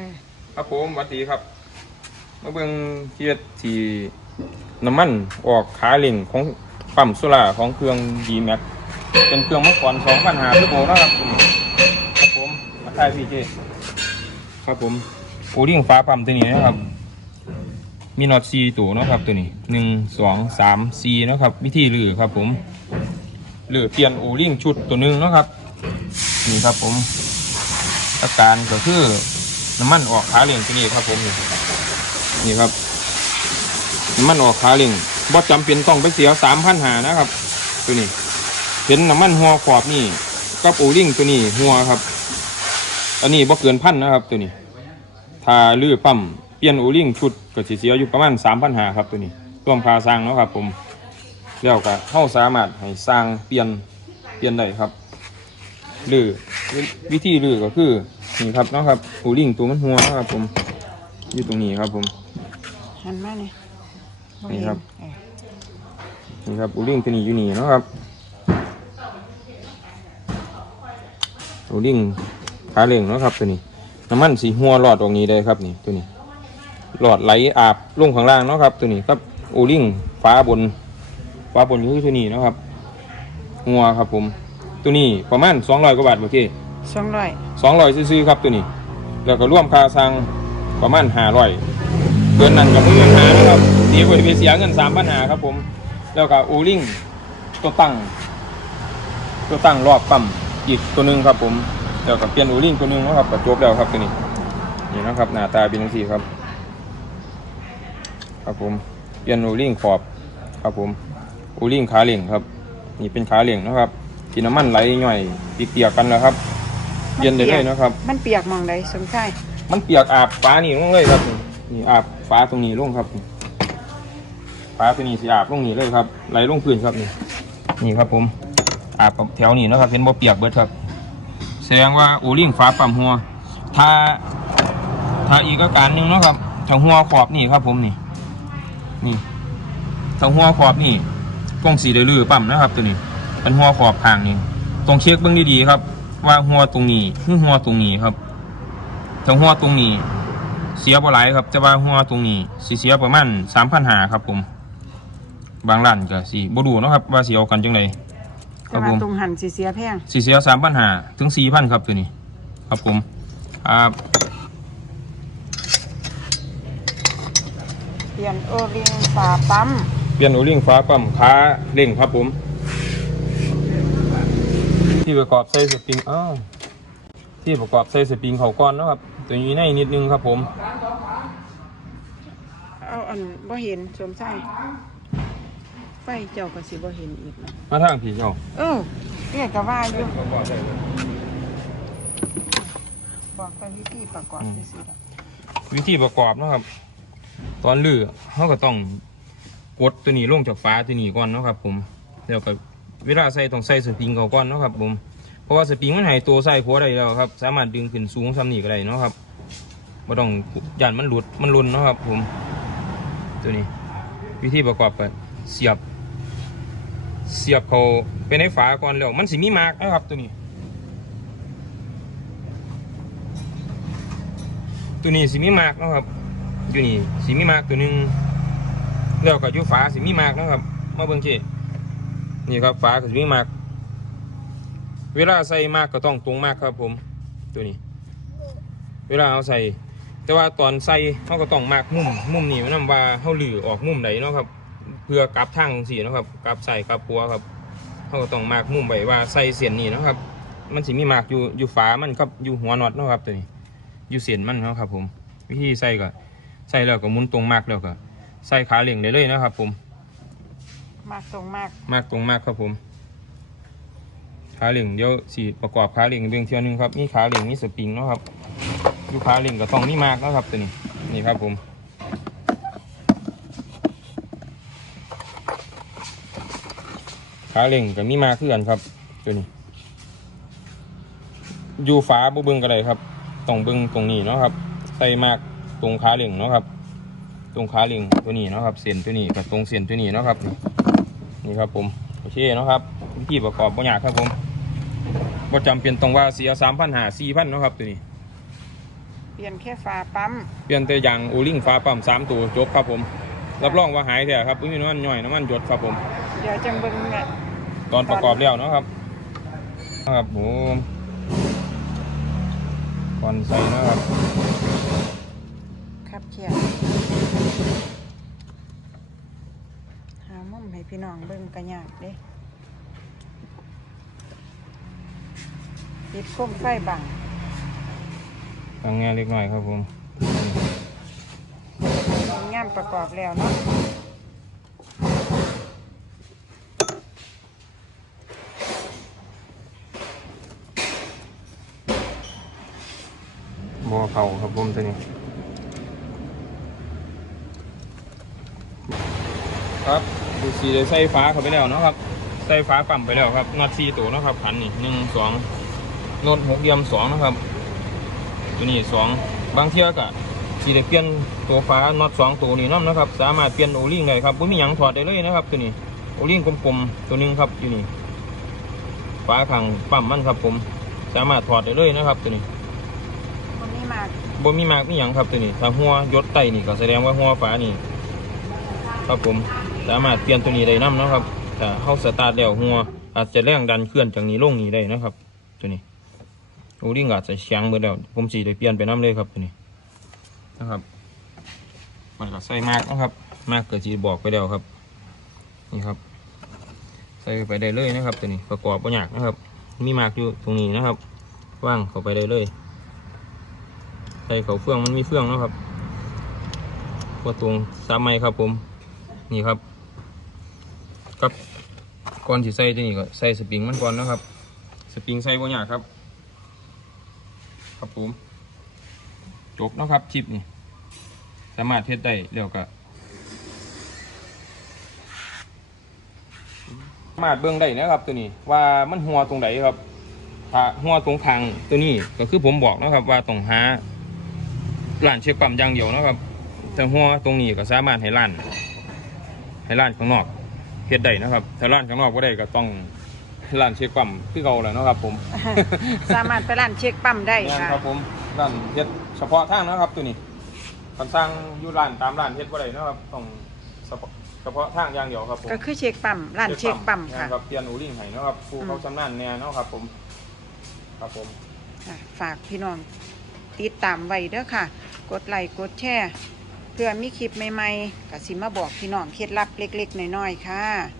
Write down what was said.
ค่ะครับผมสวัสดีครับ มาเบิ่งเทียดที่น้ำมันออกขาเล่งของปั๊มโซล่าของเครื่อง d m a x เป็นเครื่องเมื่อก่อน2 0 0 5 0 0โนะครับครับผมมาถ่ายพี่เจครับผมโอริ่งฟ้าปั๊มตัวนี้นะครับ มีน็อตซีตัวนะครับตัวนี้หนึ่งสองสามสี่นะครับ วิธีลือครับผมลือเปลี่ยนโอริ่งชุดตัวหนึ่งนะครับนี่ครับผมอาการก็คือ น้ำมันออกขาเล่งตัวนี้ครับผมนี่นี่ครับน้ำมันออกขาเล่งบ่จำเป็นต้องไปเสียสามพันหานะครับ ตัวนี้เป็นน้ำมันหัวขอบนี่กับโอริ่งตัวนี้หัวครับ อันนี้บ่เกินพันนะครับ ตัวนี้ถาลื้อปั๊มเปลี่ยนโอริ่งชุดก็สิเสียอยู่ประมาณสามพันหาครับ ตัวนี้รวมค่าสร้างเนาะครับ ผมแล้วก็เข้าสามารถให้สร้างเปลี่ยนเปลี่ยนได้ครับหรือวิธีลือก็คือ นี่ครับเนาะครับหูลิงตัวมันหัวเนาะครับ ผมอยู่ตรงนี้ครับ ผมหันมาเนี่ยนี่ครับเออนี่ครับหูลิงตัวนี้อยู่นี่เนาะครับหูลิงขาเล่งเนาะครับตัวนี้น้ำมันสีหัวหลอดตรงนี้ได้ครับนี่ตัวนี้ หลอดไหลอาบลงข้างล่างเนาะครับ ตัวนี้ครับอูลิงฟ้าบนฟ้าบนอยู่ที่ตัวนี้เนาะครับหัวครับผม ตัวนี้ประมาณ200กว่าบาทโอเค สองร้อยสองร้อยซื้อๆครับตัวนี้ แล้วก็ร่วมค่าสั่งประมาณห้าร้อยเกินนั้นกับเงินหานะครับดีกว่าไปเสียเงินสามพันหาครับผม แล้วก็โอลิงตัวตั้ง ตัวตั้งรอบปั๊มอีกตัวหนึ่งครับผมแล้วก็เปลี่ยนโอลิงตัวหนึ่งนะครับก็จบแล้วครับตัวนี้นี่นะครับหน้าตาเป็นจังซี่ครับ ครับผมเปลี่ยนโอลิงขอบครับผมโอลิงขาเหล่งครับ นี่เป็นขาเหล่งนะครับที่น้ำมันไหลย่อยเปียกๆกันแล้วครับ เย็นได้เลยนะครับ มันเปียกหมองใดสมชายมันเปียกอาบฟ้านี่ลงเลยครับนี่อาบฟ้าตรงนี้ลงครับฟ้าตัวนี้สิอาบลงนี่เลยครับไหลลงพื้นครับนี่นี่ครับผมอาบแถวนี้เนาะครับเห็นบ่เปียกเบิดครับ แสดงว่าโอลิ่งฟ้าปั๊มหัว ถ้าถ้าอีกอาการหนึ่งเนาะครับถ้าหัวขอบนี่ครับผมนี่ นี่ถ้าหัวขอบนี่ต้องสีได้ลือปั๊มนะครับ ตัวนี้เป็นหัวขอบข้างนี่ต้องเช็คเบื้องดีๆครับ ว่าหัวตรงนี้คือหัวตรงนี้ครับถ้าหัวตรงนี้ เสียบ่หลายครับแต่ว่าหัวตรงนี้สิเสียประมาณสามพันหาครับผม บางร้านก็สิบ่ดูเนาะครับว่าสิเอากันจังไดคแต่รับผว่ามตรงหันสิเสียแพงสิเสียสามพันหาถึงสี่พันครับตัวนี้ ครับผมครับเปลี่ยนโอลิงฝาปั๊มเปลี่ยนโอลิ่งฟ้าปั๊มขาเร่งครับผม ที่ประกอบใส่สปริงอ้าวที่ประกอบใส่สปริงเขาก้อนเนาะครับ ตัวนี้ในนิดนึงครับผม เอาอันบ่เห็นสมชายไฟเจ้าก็สิบ่เห็นอีกนะมาทางผีเจ้าเออเรียกก็ว่าอยู่บอกไปวิธีประกอบซื่อๆดอกวิธีประกอบเนาะครับ ตอนลื้อเขาก็ต้องกดตัวนี้ลงจากฟ้าตัวนี้ก่อนเนาะครับผมแล้วก็ เวลาใส่ต้องใส่สปริงเขาก่อนเนาะครับผมเพราะว่าสปริงมันหายตัวใส่หัวได้แล้วครับ สามารถดึงขึ้นสูงซ้ำนี่ก็ได้เนาะครับไม่ต้องยันมันหลุดมันลุนเนาะครับผมตัวนี้ วิธีประกอบก็เสียบ เสียบเขาไปในฝาก่อนแล้วมันสิมีมากนะครับตัวนี้ตัวนี้สิมีมากนะครับอยู่นี่สิมีมากตัวนึงแล้วก็อยู่ฝาสิมีมากนะครับ มาเบิ่งเจ นี่ครับฝาก็สิมีมาก เวลาใส่มากก็ต้องตรงมากครับผมตัวนี้ เวลาเอาใส่ แต่ว่าตอนใส่เขาก็ต้องมากมุมมุมนี่มันนำว่าเขาหลือออกมุมไหนเนาะครับ เพื่อกลับทางสีนาะครับกลับใส่กลับปัวครับเขาก็ต้องมากมุมไว้ว่าใส่เสียนนี่นะครับ มันสิมีมากอยู่อยู่ฝามันครับอยู่หัวน็อตเนาะครับตัวนี้ อยู่เสียนมันเนาะครับผม วิธีใส่ก็ใส่แล้วก็มุนตรงมากแล้วก็ใส่ขาเหลี่ยงได้เลยนะครับผม มากตรงมากมากตรงมากครับผมขาเหลี่ยงเดี๋ยวสีประกอบขาเหลี่ยงเรื่องเที่ยวนึงครับมีขาเหลี่ยงมีสปริงเนาะครับอยู่ขาเหลี่ยงก็ต้องมีมากเนาะครับตัวนี้นี่ครับผมขาเหลี่ยงก็มีมากขึ้นกันครับตัวนี้อยู่ฝาบ่เบิ้งก็ได้ครับต้องบิ้งตรงนี้เนาะครับใส่มากตรงขาเหลี่ยงเนาะครับ ตรงขาเหลี่ยงตัวนี้เนาะครับเส้นตัวนี้กับตรงเส้นตัวนี้เนาะครับ นี่นี่ครับผมโอเคเนาะครับวิธีประกอบบ่ยากครับผมบ่จำเป็นต้องว่าเสียสามพันหาสี่พันเนาะครับตัวนี้ลี่ยนแค่ฝาปั๊ม เปลี่ยนแต่ยางโอลิงฟ้าปั๊มสามตัวจบครับผม รับรองว่าหายแท้ครับไม่มีน้ำมันย่อยน้ำมันหยดครับผม เดี๋ยวจังเบิ่งเนี่ยตอนประกอบแล้วเนาะครับนะครับผมก่อนใส่เนาะครับ ครับเขียนหา มุมให้พี่น้องเบิ่งกระยากเด้ติดโคมไฟบังทางแง่เล็กน้อยครับผมงานประกอบแล้วเนาะบัวเขาครับผมตัวนี้ครับ ดูสีได้ใส่ฟ้าเข้าไปแล้วเนาะครับใส่ฟ้าปั๊มไปแล้วครับน็อตสี่ตัวเนาะครับขันนี่หนึ่งสองโน็อตหกเหลี่ยมสองนะครับตัวนี้สองบางเที่ยก็สีได้เปลี่ยนตัวฟ้าน็อตสองตัวนี้น้ำนะครับ สามารถเปลี่ยนโอลิงได้ครับไม่มีหยังถอดได้เลยนะครับ ตัวนี้โอลิงกลมๆตัวหนึงครับอยู่นี่ฟ้าข้างปั๊มมันครับ ผม สามารถถอดได้เลยนะครับ ตัวนี้วันนี้มาบ่มีมากมีหยังครับตัวนี้ถ้าหัวยศไตนี่ก็แสดงว่าหัวฟ้านี่ครับผม สามารถเปลี่ยนตัวนี้ได้นํเนะครับถ้าเฮาสตาร์ทแล้วหัว อาจจะแรงดันเคลื่อนจากนี้ลงนี้ได้นะครับ ตัวนี้โอ้ดิงอาจจะเสียงเบิดแล้วผมสิได้เปลี่ยนไปนํเลยครับตัวนี้นะครับมันก็ใส่มากนะครับ มากเก็สิบอกไปแล้วครับ นี่ครับ ใส่ไปได้เลยนะครับ ตัวนี้ประกอบบ่ยากนะครับ มีมากอยู่ตรงนี้นะครับว่างเข้าไปได้เลยใส่เขาเฟืองมันมีเฟืองนะครับว่าตรงสามไม้ครับผม นี่ครับ กับก่อนที่ใส่ที่นี่ก็ใส่สปริงมันก่อนนะครับ สปริงใส่บ่ยากครับ ครับผมจบนะครับชิปนี่สามารถเทสได้แล้วก็สามารถเบิ่งได้นะครับตัวนี้ว่ามันหัวตรงไหนครับถ้าหัวตรงทางตัวนี้ก็คือผมบอกนะครับ ว่าต้องหาร้านเช็คปั๊มย่างเดียวนะครับแต่หัวตรงนี้ก็สามารถให้ร้านให้ร้านข้างนอก เฮ็ดได้นะครับถ้าร้านข้างนอกก็ได้ก็ต้องร้านเช็คปั๊มคือเก่าแหละเนาะครับ ผมสามารถไปร้านเช็คปั๊มได้งานค่ะครับผมร้านเฮ็ดเฉพาะทางนะครับตัวนี้คันสร้างอยู่ร้านตามร้านเฮ็ดบ่ได้เนาะครับต้องเฉพาะเฉพาะทางอย่างเดียวครับผมก็คือเช็คปั๊มร้านเช็คปั๊มงาค่ะนครับเปลี่ยนอูริ่งให้เนาะครับผู้เขาอืมชำนาญแน่เนาะครับผม ครับผมค่ะฝากพี่น้องติดตามไว้เด้อค่ะ กดไลค์กดแชร์ เพื่อมีคลิปใหม่ๆก็สิมาบอกพี่น้องเคล็ดลับเล็ก ๆน้อยๆค่ะ